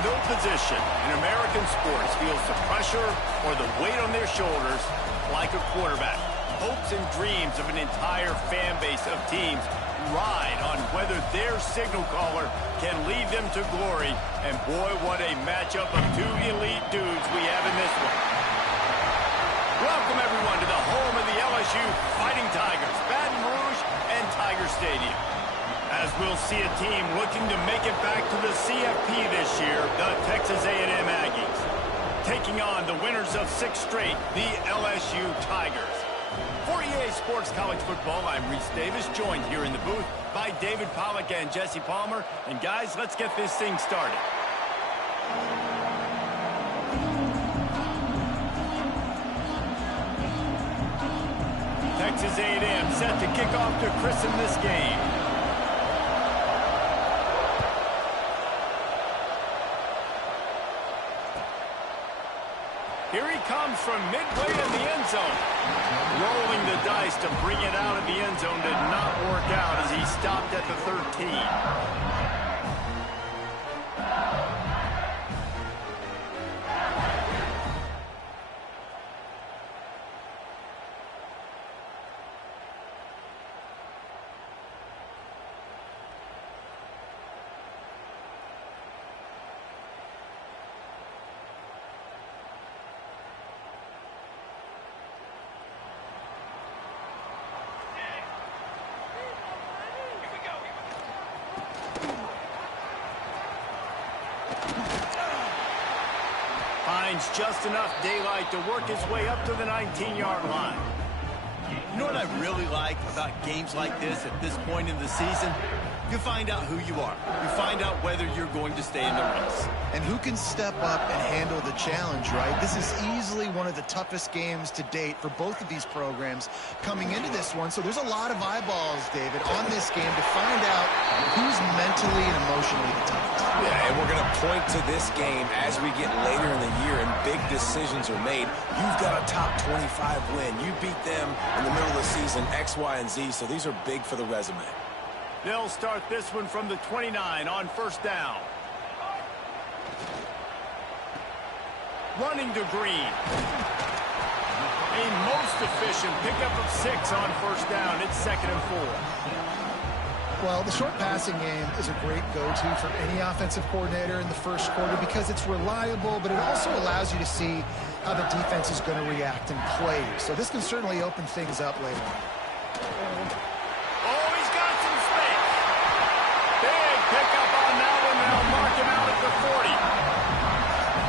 No position in American sports feels the pressure or the weight on their shoulders like a quarterback. Hopes and dreams of an entire fan base of teams ride on whether their signal caller can lead them to glory. And boy, what a matchup of two elite dudes we have in this one. Welcome, everyone, to the home of the LSU Fighting Tigers, Baton Rouge and Tiger Stadium. As we'll see a team looking to make it back to the CFP this year, the Texas A&M Aggies, taking on the winners of 6 straight, the LSU Tigers. For EA Sports College Football, I'm Reese Davis, joined here in the booth by David Pollack and Jesse Palmer. And guys, let's get this thing started. Texas A&M set to kick off to christen this game. Here he comes from midway in the end zone. Rolling the dice to bring it out of the end zone did not work out as he stopped at the 13. Finds just enough daylight to work his way up to the 19-yard line. You know what I really like about games like this at this point in the season? You find out who you are. You find out whether you're going to stay in the race. And who can step up and handle the challenge, right? This is easily one of the toughest games to date for both of these programs coming into this one. So there's a lot of eyeballs, David, on this game to find out who's mentally and emotionally the toughest. Yeah, and we're going to point to this game as we get later in the year and big decisions are made. You've got a top 25 win. You beat them in the middle of the season, X, Y, and Z, so these are big for the resume. They'll start this one from the 29 on first down. Running to Green. A most efficient pickup of 6 on first down. It's 2nd and 4. Well, the short passing game is a great go-to for any offensive coordinator in the first quarter because it's reliable, but it also allows you to see how the defense is going to react and play. So this can certainly open things up later on.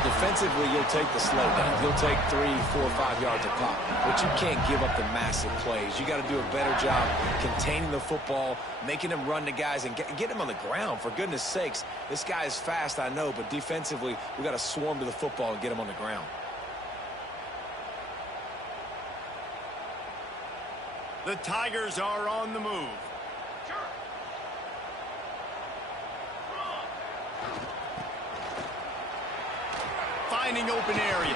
Defensively, you'll take the slow down. You'll take 3, 4, 5 yards a pop. But you can't give up the massive plays. You got to do a better job containing the football, making them run the guys, and get them on the ground. For goodness sakes, this guy is fast, I know, but defensively, we got to swarm to the football and get him on the ground. The Tigers are on the move. Finding open areas.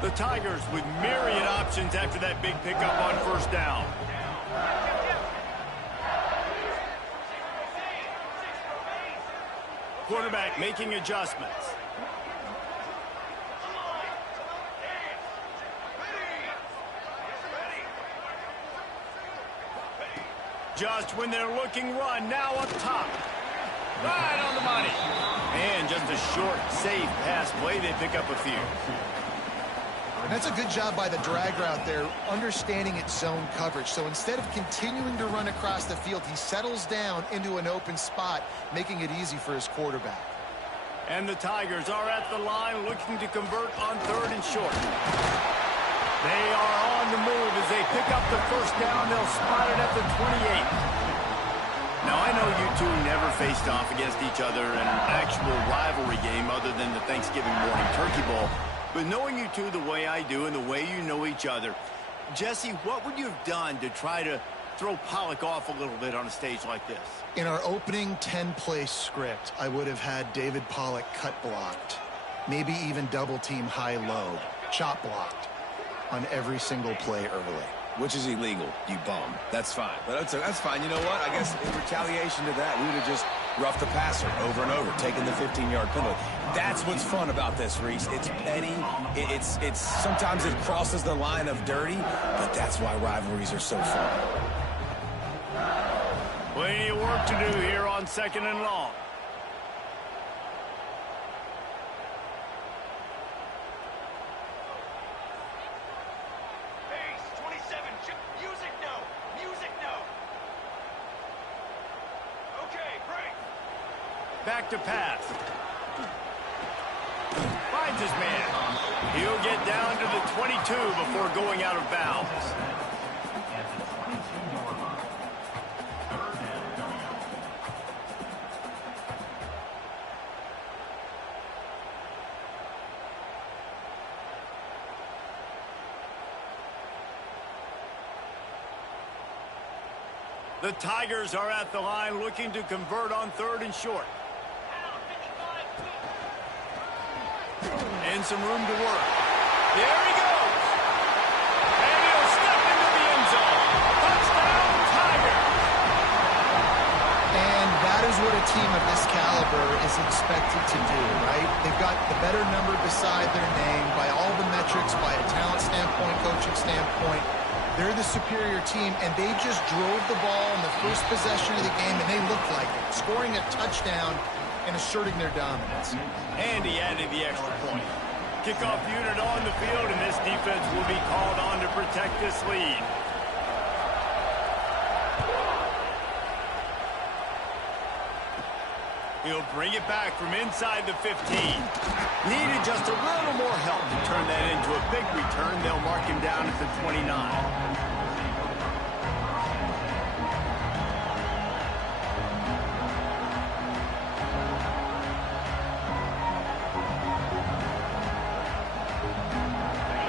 The Tigers with myriad options after that big pickup on first down. Quarterback making adjustments. just when they're looking run. Now up top. Right on the money. And just a short, safe pass play. They pick up a few. That's a good job by the drag route there, understanding its zone coverage. So instead of continuing to run across the field, he settles down into an open spot, making it easy for his quarterback. And the Tigers are at the line looking to convert on 3rd and short. They are on the move as they pick up the first down. They'll spot it at the 28. Now, I know you two never faced off against each other in an actual rivalry game other than the Thanksgiving morning turkey bowl. But knowing you two the way I do and the way you know each other, Jesse, what would you have done to try to throw Pollock off a little bit on a stage like this? In our opening 10-play script, I would have had David Pollock cut blocked, maybe even double-team high-low, chop blocked on every single play early. Which is illegal, you bum. That's fine. But that's fine. You know what? I guess in retaliation to that, we would have just roughed the passer over and over, taking the 15-yard penalty. That's what's fun about this, Reese. It's petty. It's sometimes it crosses the line of dirty, but that's why rivalries are so fun. Plenty of work to do here on 2nd and long. Back to pass. Finds his man. He'll get down to the 22 before going out of bounds. The Tigers are at the line looking to convert on 3rd and short. And some room to work. There he goes. And he'll step into the end zone. Touchdown, Tigers. And that is what a team of this caliber is expected to do, right? They've got the better number beside their name by all the metrics, by a talent standpoint, coaching standpoint. They're the superior team, and they just drove the ball in the first possession of the game, and they looked like it, scoring a touchdown and asserting their dominance. And he added the extra point. Kickoff unit on the field, and this defense will be called on to protect this lead. He'll bring it back from inside the 15. Needed just a little more help to turn that into a big return. They'll mark him down at the 29.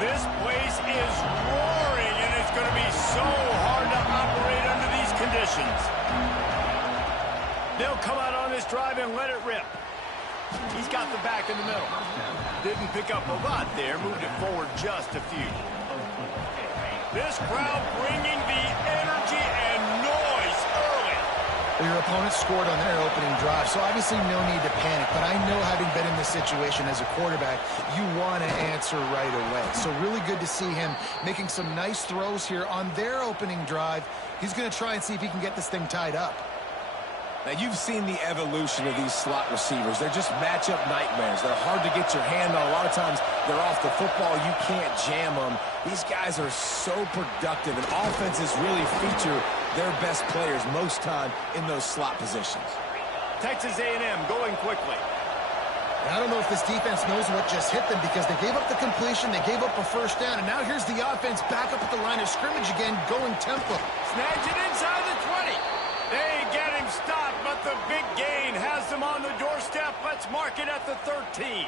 This place is roaring, and it's going to be so hard to operate under these conditions. They'll come out on this drive and let it rip. He's got the back in the middle. Didn't pick up a lot there, moved it forward just a few. This crowd bringing the energy and noise early. Your opponent scored on their opening drive, so obviously no need to panic. But I know, having been in this situation as a quarterback, you want to answer right away. So really good to see him making some nice throws here on their opening drive. He's going to try and see if he can get this thing tied up. Now, you've seen the evolution of these slot receivers. They're just matchup nightmares. They're hard to get your hand on. A lot of times, they're off the football. You can't jam them. These guys are so productive, and offenses really feature their best players most time in those slot positions. Texas A&M going quickly. I don't know if this defense knows what just hit them, because they gave up the completion, they gave up a first down, and now here's the offense back up at the line of scrimmage again, going tempo. Snags it inside the 20. They get him stopped, but the big gain has them on the doorstep. Let's mark it at the 13.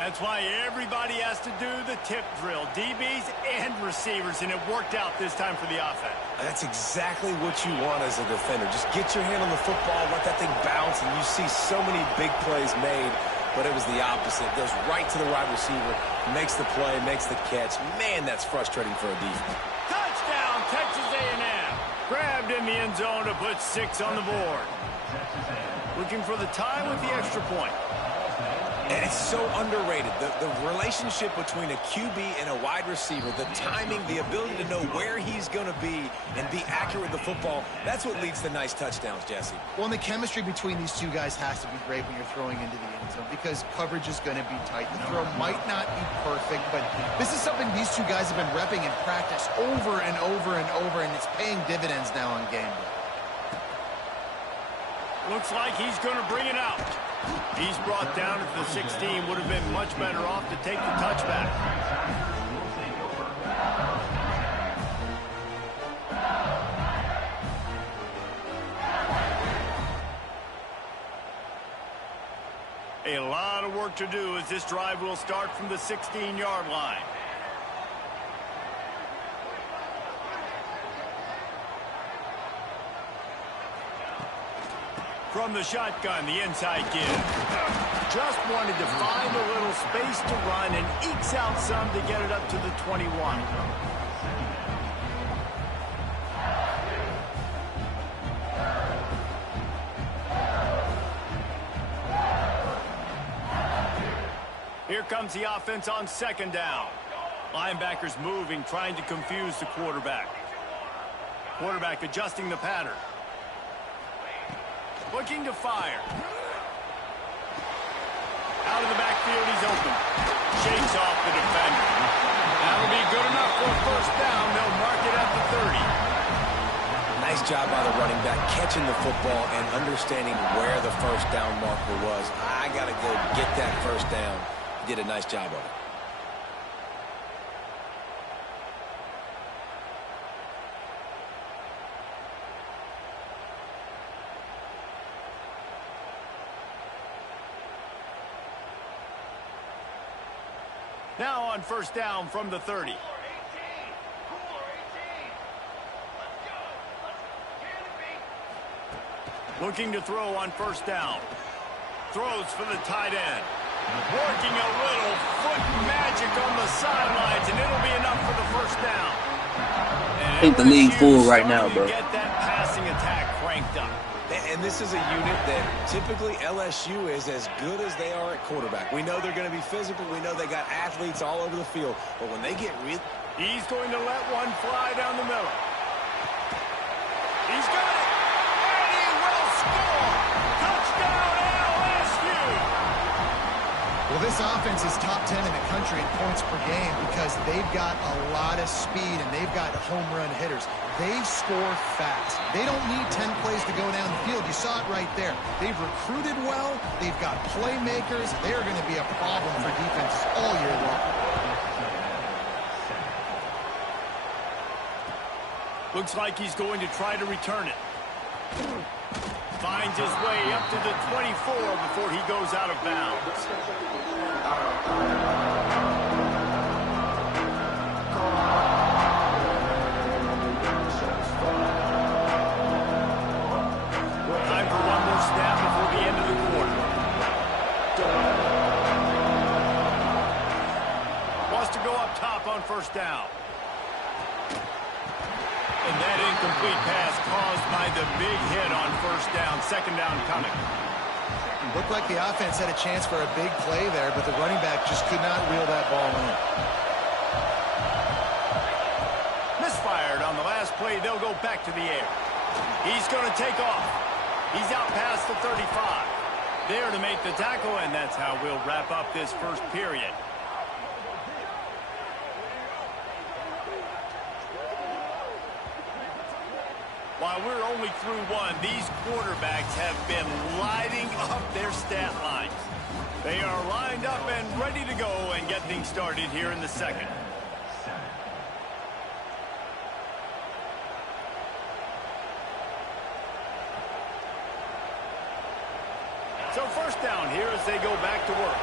That's why everybody has to do the tip drill, DBs and receivers, and it worked out this time for the offense. That's exactly what you want as a defender. Just get your hand on the football, let that thing bounce, and you see so many big plays made, but it was the opposite. Goes right to the wide receiver, makes the play, makes the catch. Man, that's frustrating for a defense. Touchdown, Texas A&M. Grabbed in the end zone to put 6 on the board. Looking for the tie with the extra point. And it's so underrated. The relationship between a QB and a wide receiver, the timing, the ability to know where he's going to be and be accurate with the football, that's what leads to nice touchdowns, Jesse. Well, and the chemistry between these two guys has to be great when you're throwing into the end zone because coverage is going to be tight. The throw might not be perfect, but this is something these two guys have been repping in practice over and over and over, and it's paying dividends now on game day. Looks like he's going to bring it out. He's brought down at the 16. Would have been much better off to take the touchback. A lot of work to do as this drive will start from the 16-yard line. From the shotgun, the inside give. Just wanted to find a little space to run and ekes out some to get it up to the 21. Here comes the offense on second down. Linebackers moving, trying to confuse the quarterback. Quarterback adjusting the pattern. Looking to fire. Out of the backfield, he's open. Shakes off the defender. That'll be good enough for a first down. They'll mark it at the 30. Nice job by the running back, catching the football and understanding where the first down marker was. I got to go get that first down. He did a nice job of it. Now on first down from the 30. Looking to throw on first down. Throws for the tight end. Working a little foot magic on the sidelines, and it'll be enough for the first down. I think the league full right now, bro. Get that passing attack cranked up. And this is a unit that typically LSU is as good as they are at quarterback. We know they're going to be physical. We know they got athletes all over the field. But when they get real... He's going to let one fly down the middle. He's got it. And he will score. Touchdown LSU. Well, this offense is top 10 in the country in points per game because they've got a lot of speed and they've got home run hitters. They score fast. They don't need 10 plays to go down the field. You saw it right there. They've recruited well. They've got playmakers. They're going to be a problem for defenses all year long. Looks like he's going to try to return it. Finds his way up to the 24 before he goes out of bounds. Time for one more snap before the end of the quarter. Wants to go up top on first down. And that incomplete pass caused by the big hit on first down. Second down coming. Looked like the offense had a chance for a big play there, but the running back just could not reel that ball in. Misfired on the last play. They'll go back to the air. He's going to take off. He's out past the 35. There to make the tackle, and that's how we'll wrap up this first period. While we're only through one, these quarterbacks have been lighting up their stat lines. They are lined up and ready to go and get things started here in the second. So first down here as they go back to work.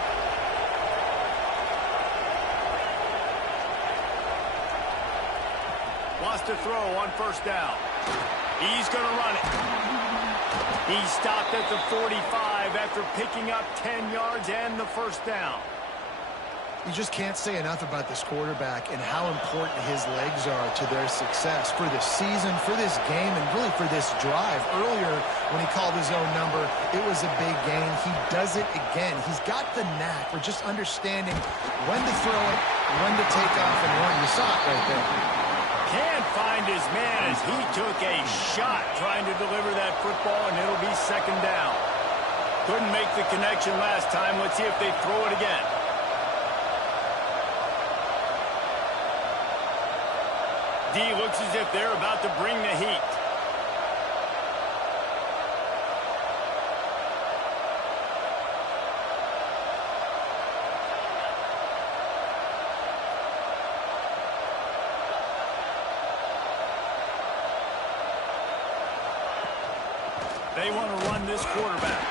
Wants to throw on first down. He's going to run it. He stopped at the 45 after picking up 10 yards and the first down. You just can't say enough about this quarterback and how important his legs are to their success for this season, for this game, and really for this drive. Earlier, when he called his own number, it was a big gain. He does it again. He's got the knack for just understanding when to throw it, when to take off, and run. You saw it right there. Can't find his man as he took a shot trying to deliver that football, and it'll be second down. Couldn't make the connection last time. Let's see if they throw it again. D looks as if they're about to bring the heat. They want to run this quarterback.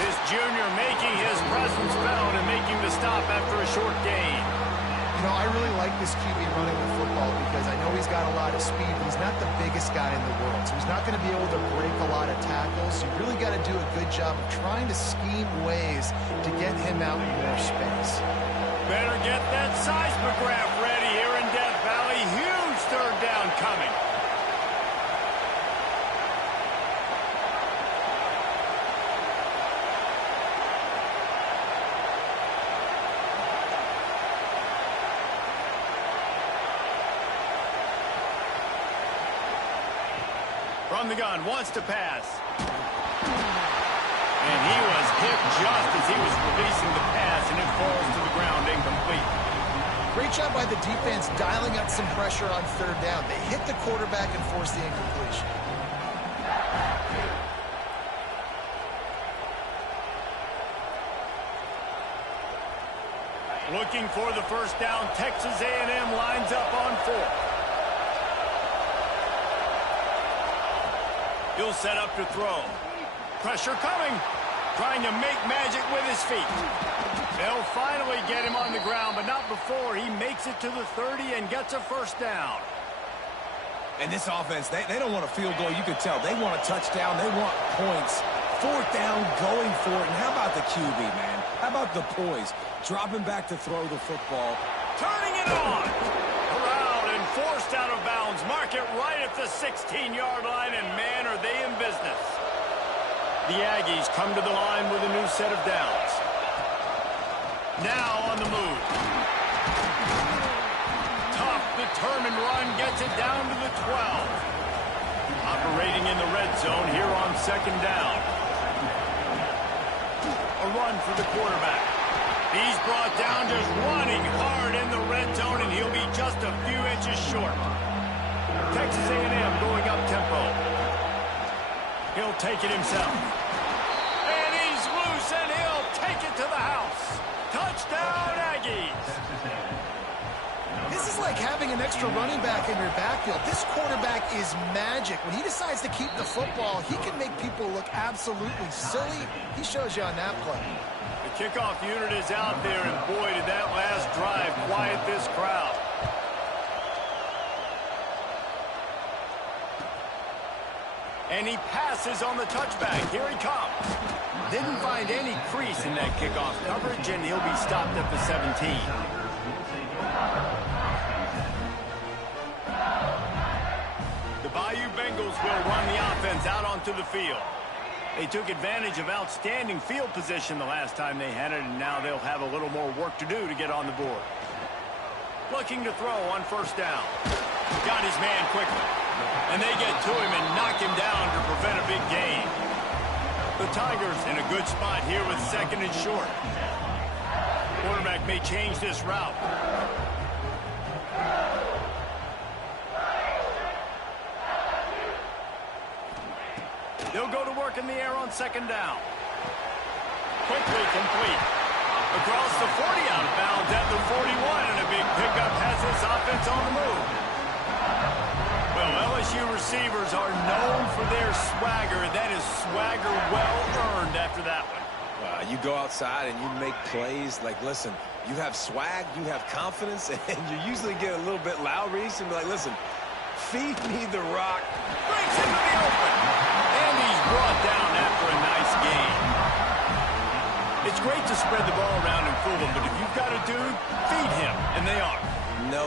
This junior making his presence felt and making the stop after a short gain. You know, I really like this QB running the football because I know he's got a lot of speed, but he's not the biggest guy in the world. So he's not going to be able to break a lot of tackles. You really got to do a good job of trying to scheme ways to get him out in more space. Better get that seismograph ready here in Death Valley. Huge third down coming. From the gun, wants to pass. And he was hit just as he was releasing the pass, and it falls to the ground incomplete. Great job by the defense dialing up some pressure on third down. They hit the quarterback and forced the incompletion. Looking for the first down, Texas A&M lines up on 4th. He'll set up to throw. Pressure coming. Trying to make magic with his feet. They'll finally get him on the ground, but not before he makes it to the 30 and gets a first down. And this offense, they don't want a field goal. You can tell. They want a touchdown. They want points. Fourth down, going for it. And how about the QB, man? How about the poise? Dropping back to throw the football. Turning it on. Around and forced out of bounds. Mark it right at the 16-yard line, and man, are they in business. The Aggies come to the line with a new set of downs. Now on the move. Tough, determined run gets it down to the 12. Operating in the red zone here on second down. A run for the quarterback. He's brought down just running hard in the red zone, and he'll be just a few inches short. Texas A&M going up tempo. He'll take it himself. And he's loose, and he'll take it to the house. Touchdown, Aggies. This is like having an extra running back in your backfield. This quarterback is magic. When he decides to keep the football, he can make people look absolutely silly. He shows you on that play. The kickoff unit is out there, and boy, did that last drive quiet this crowd. And he passes on the touchback. Here he comes. Didn't find any crease in that kickoff coverage, and he'll be stopped at the 17. The Bayou Bengals will run the offense out onto the field. They took advantage of outstanding field position the last time they had it, and now they'll have a little more work to do to get on the board. Looking to throw on first down. Got his man quickly. And they get to him and knock him down to prevent a big gain. The Tigers in a good spot here with second and short. Quarterback may change this route. They'll go to work in the air on second down. Quickly complete. Across the 40 out of bounds at the 41, and a big pickup has this offense on the move. Well, LSU receivers are known for their swagger. That is swagger well earned after that one. You go outside and you make plays. Like, listen, you have swag, you have confidence, and you usually get a little bit loud, Reese, and be like, listen, feed me the rock. Breaks into the open. And he's brought down after a nice gain. It's great to spread the ball around and fool him, but if you've got a dude, feed him, and they are. No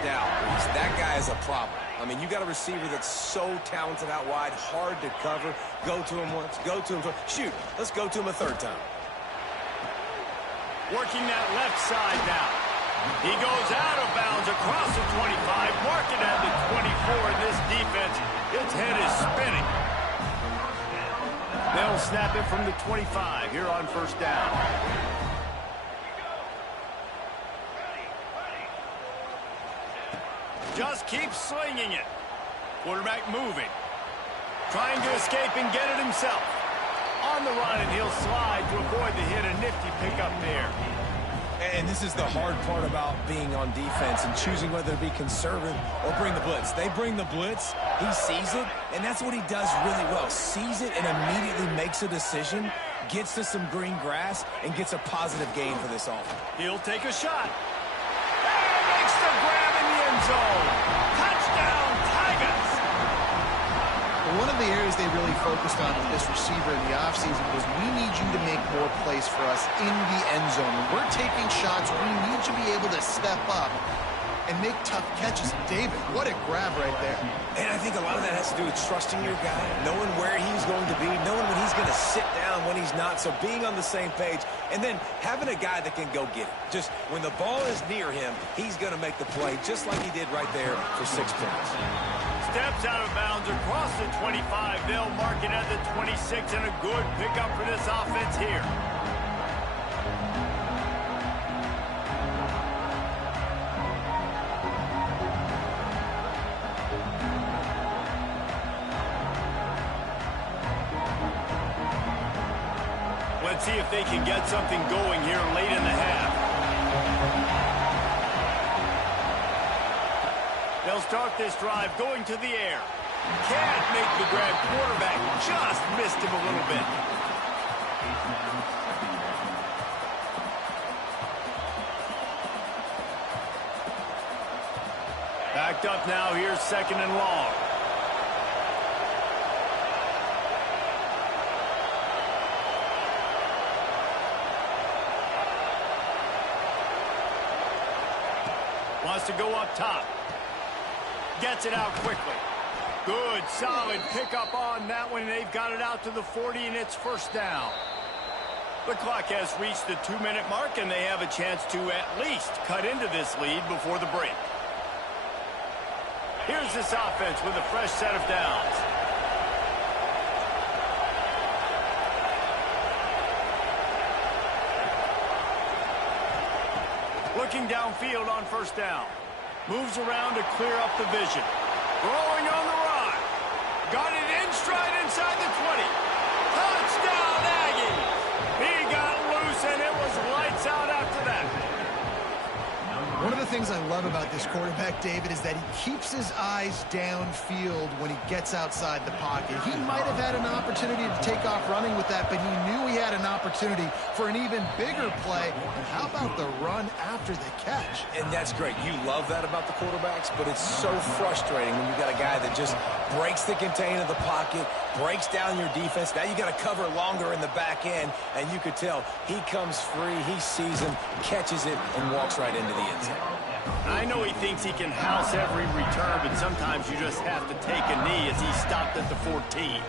doubt, Reese. That guy is a problem. I mean, you got a receiver that's so talented out wide, hard to cover. Go to him once, go to him twice. Shoot, let's go to him a third time. Working that left side now. He goes out of bounds across the 25, marking at the 24 in this defense. Its head is spinning. They'll snap it from the 25 here on first down. Just keep slinging it. Quarterback moving. Trying to escape and get it himself. On the run, and he'll slide to avoid the hit. A nifty pickup there. And this is the hard part about being on defense and choosing whether to be conservative or bring the blitz. They bring the blitz, he sees it, and that's what he does really well. Sees it and immediately makes a decision, gets to some green grass, and gets a positive gain for this offense. He'll take a shot. And makes the grab in the end zone. Touchdown, Tigers! One of the areas they really focused on with this receiver in the offseason was we need you to make more plays for us in the end zone. When we're taking shots, we need you to be able to step up and make tough catches. David, what a grab right there. And I think a lot of that has to do with trusting your guy, knowing where he's going to be, knowing when he's going to sit down, when he's not, so being on the same page, and then having a guy that can go get it. Just when the ball is near him, he's going to make the play, just like he did right there for 6 points. Steps out of bounds across the 25. They'll mark it at the 26, and a good pickup for this offense here. Let's see if they can get something going here late in the half. They'll start this drive going to the air. Can't make the grab. Quarterback just missed him a little bit. Backed up now. Here's second and long. Wants to go up top. Gets it out quickly. Good, solid pickup on that one. They've got it out to the 40, and it's first down. The clock has reached the 2-minute mark, and they have a chance to at least cut into this lead before the break. Here's this offense with a fresh set of downs. Looking downfield on first down. Moves around to clear up the vision. Rolling on the run. Got it in stride inside the 20. Touchdown, Aggies! He got loose, and it was lights out after that. One of the things I love about this quarterback, David, is that he keeps his eyes downfield when he gets outside the pocket. He might have had an opportunity to take off running with that, but he knew he had an opportunity for an even bigger play. And how about the run after the catch? And that's great. You love that about the quarterbacks, but it's so frustrating when you've got a guy that just breaks the contain of the pocket, breaks down your defense. Now you got to cover longer in the back end, and you could tell he comes free, he sees him, catches it, and walks right into the end zone. I know he thinks he can house every return, but sometimes you just have to take a knee as he stopped at the 14.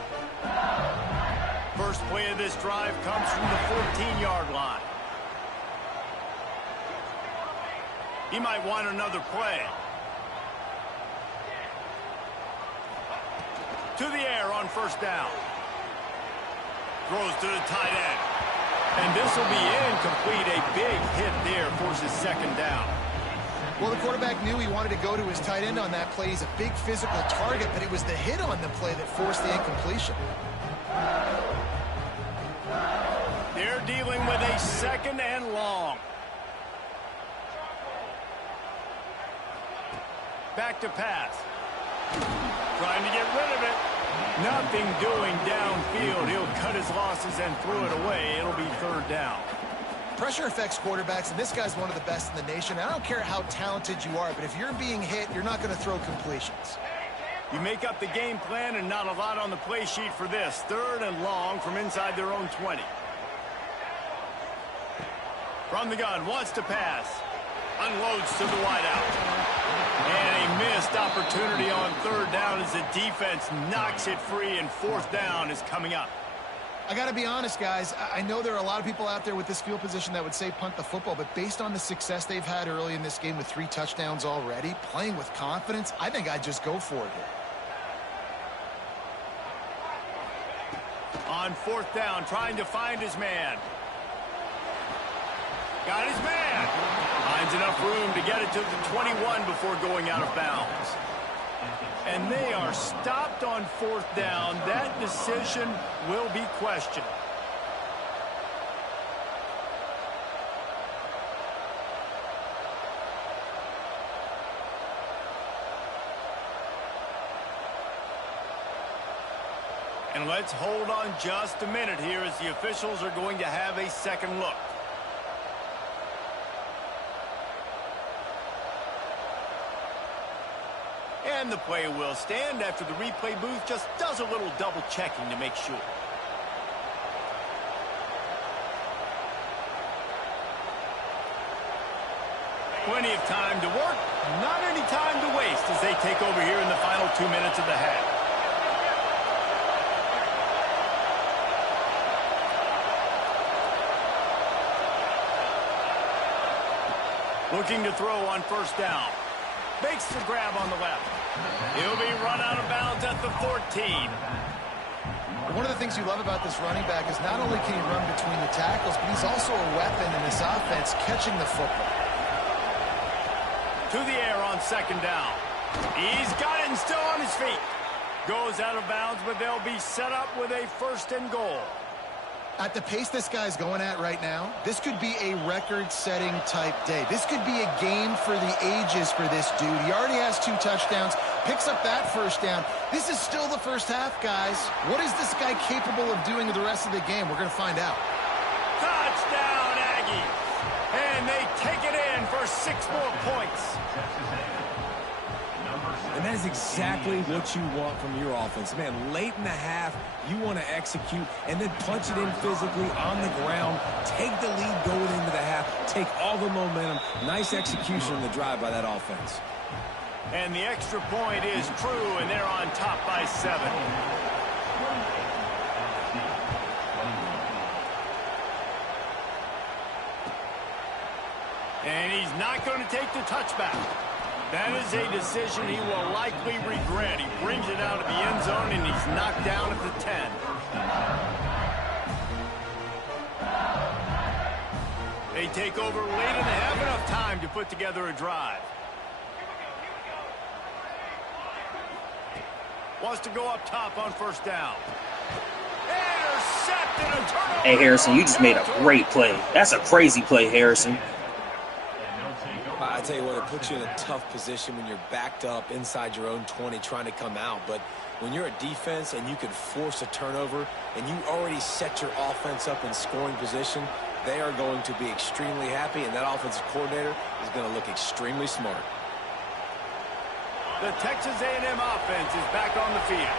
First play of this drive comes from the 14-yard line. He might want another play. To the air on first down. Throws to the tight end. And this will be incomplete. A big hit there forces second down. Well, the quarterback knew he wanted to go to his tight end on that play. He's a big physical target, but it was the hit on the play that forced the incompletion. They're dealing with a second and long. Back to pass. Trying to get rid of it. Nothing doing downfield. He'll cut his losses and throw it away. It'll be third down. Pressure affects quarterbacks, and this guy's one of the best in the nation. I don't care how talented you are, but if you're being hit, you're not going to throw completions. You make up the game plan, and not a lot on the play sheet for this. Third and long from inside their own 20. From the gun, wants to pass. Unloads to the wideout. And a missed opportunity on third down as the defense knocks it free, and fourth down is coming up. I got to be honest, guys. I know there are a lot of people out there with this field position that would say punt the football, but based on the success they've had early in this game with 3 touchdowns already, playing with confidence, I think I'd just go for it here. On fourth down, trying to find his man. Got his man. Finds enough room to get it to the 21 before going out of bounds. And they are stopped on fourth down. That decision will be questioned. And let's hold on just a minute here as the officials are going to have a second look. And the play will stand after the replay booth just does a little double checking to make sure. Plenty of time to work, not any time to waste as they take over here in the final 2 minutes of the half. Looking to throw on first down. Makes the grab on the left. He'll be run out of bounds at the 14. One of the things you love about this running back is not only can he run between the tackles, but he's also a weapon in this offense catching the football. To the air on second down. He's got it and still on his feet. Goes out of bounds, but they'll be set up with a first and goal. At the pace this guy's going at right now, this could be a record-setting type day. This could be a game for the ages for this dude. He already has 2 touchdowns, picks up that first down. This is still the first half, guys. What is this guy capable of doing the rest of the game? We're going to find out. Touchdown, Aggies. And they take it in for 6 more points. And that is exactly what you want from your offense. Man, late in the half, you want to execute and then punch it in physically on the ground, take the lead going into the half, take all the momentum. Nice execution in the drive by that offense. And the extra point is true, and they're on top by 7. And he's not going to take the touchback. That is a decision he will likely regret. He brings it out of the end zone, and he's knocked down at the 10. They take over late, and they have enough time to put together a drive. Wants to go up top on first down. Intercepted, a turnover. Hey, Harrison, you just made a great play. That's a crazy play, Harrison. I tell you what, it puts you in a tough position when you're backed up inside your own 20 trying to come out. But when you're a defense and you can force a turnover and you already set your offense up in scoring position, they are going to be extremely happy, and that offensive coordinator is going to look extremely smart. The Texas A&M offense is back on the field.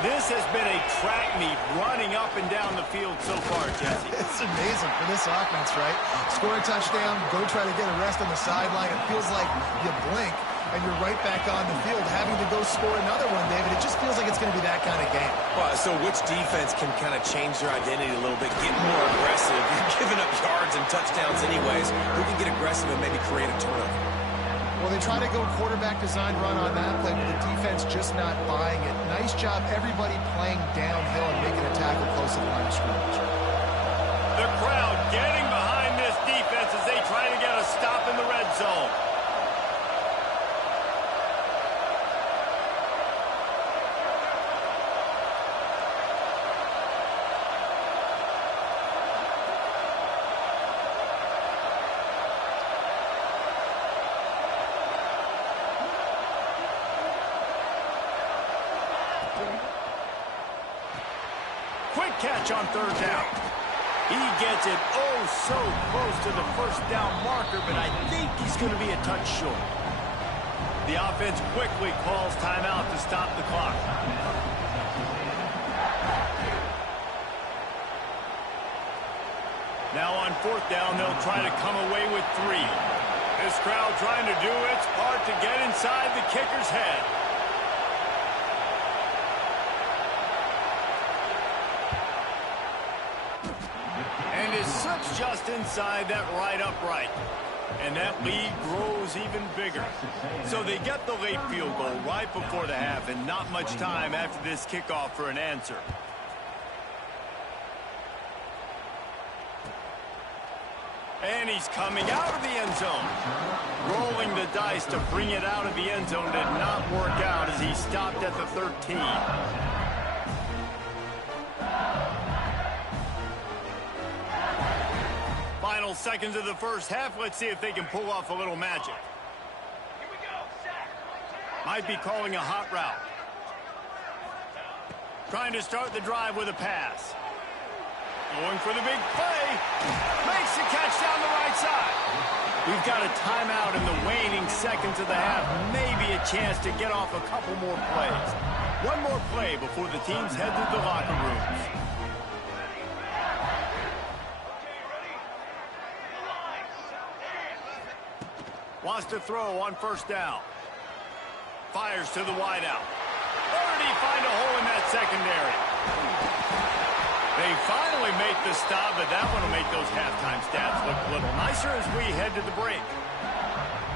This has been a track meet running up and down the field so far, Jesse. It's amazing for this offense, right? Score a touchdown, go try to get a rest on the sideline. It feels like you blink and you're right back on the field having to go score another one, David. It just feels like it's going to be that kind of game. So which defense can kind of change their identity a little bit, get more aggressive? You're giving up yards and touchdowns anyways. Who can get aggressive and maybe create a turnover? Well, they try to go quarterback design run on that play, but the defense just not buying it. Nice job, everybody playing downhill and making a tackle close to the line of scrimmage. The crowd getting behind this defense as they try to get a stop in the red zone. Quick catch on third down. He gets it so close to the first down marker, but I think he's going to be a touch short. The offense quickly calls timeout to stop the clock. Now on fourth down, they'll try to come away with 3. This crowd trying to do its part to get inside the kicker's head. And it slips just inside that right upright. And that lead grows even bigger. So they get the late field goal right before the half, and not much time after this kickoff for an answer. And he's coming out of the end zone. Rolling the dice to bring it out of the end zone did not work out as he stopped at the 13. Final seconds of the first half. Let's see if they can pull off a little magic. Might be calling a hot route. Trying to start the drive with a pass. Going for the big play. Makes the catch down the right side. We've got a timeout in the waning seconds of the half. Maybe a chance to get off a couple more plays. One more play before the teams head to the locker rooms. Wants to throw on first down. Fires to the wideout. Or did he find a hole in that secondary? They finally make the stop, but that one will make those halftime stats look a little nicer as we head to the break.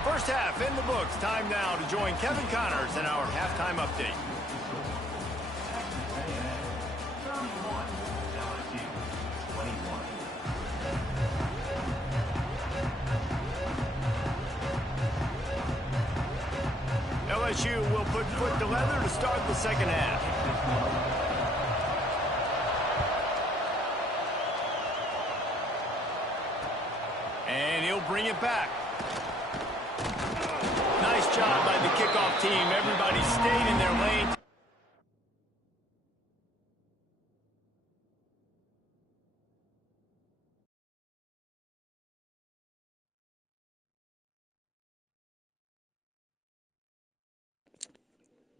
First half in the books. Time now to join Kevin Connors in our halftime update. LSU will put foot to leather to start the second half. And he'll bring it back. Nice job by the kickoff team. Everybody stayed in their lane.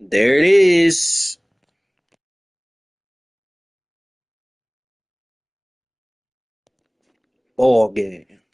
There it is. Ball game.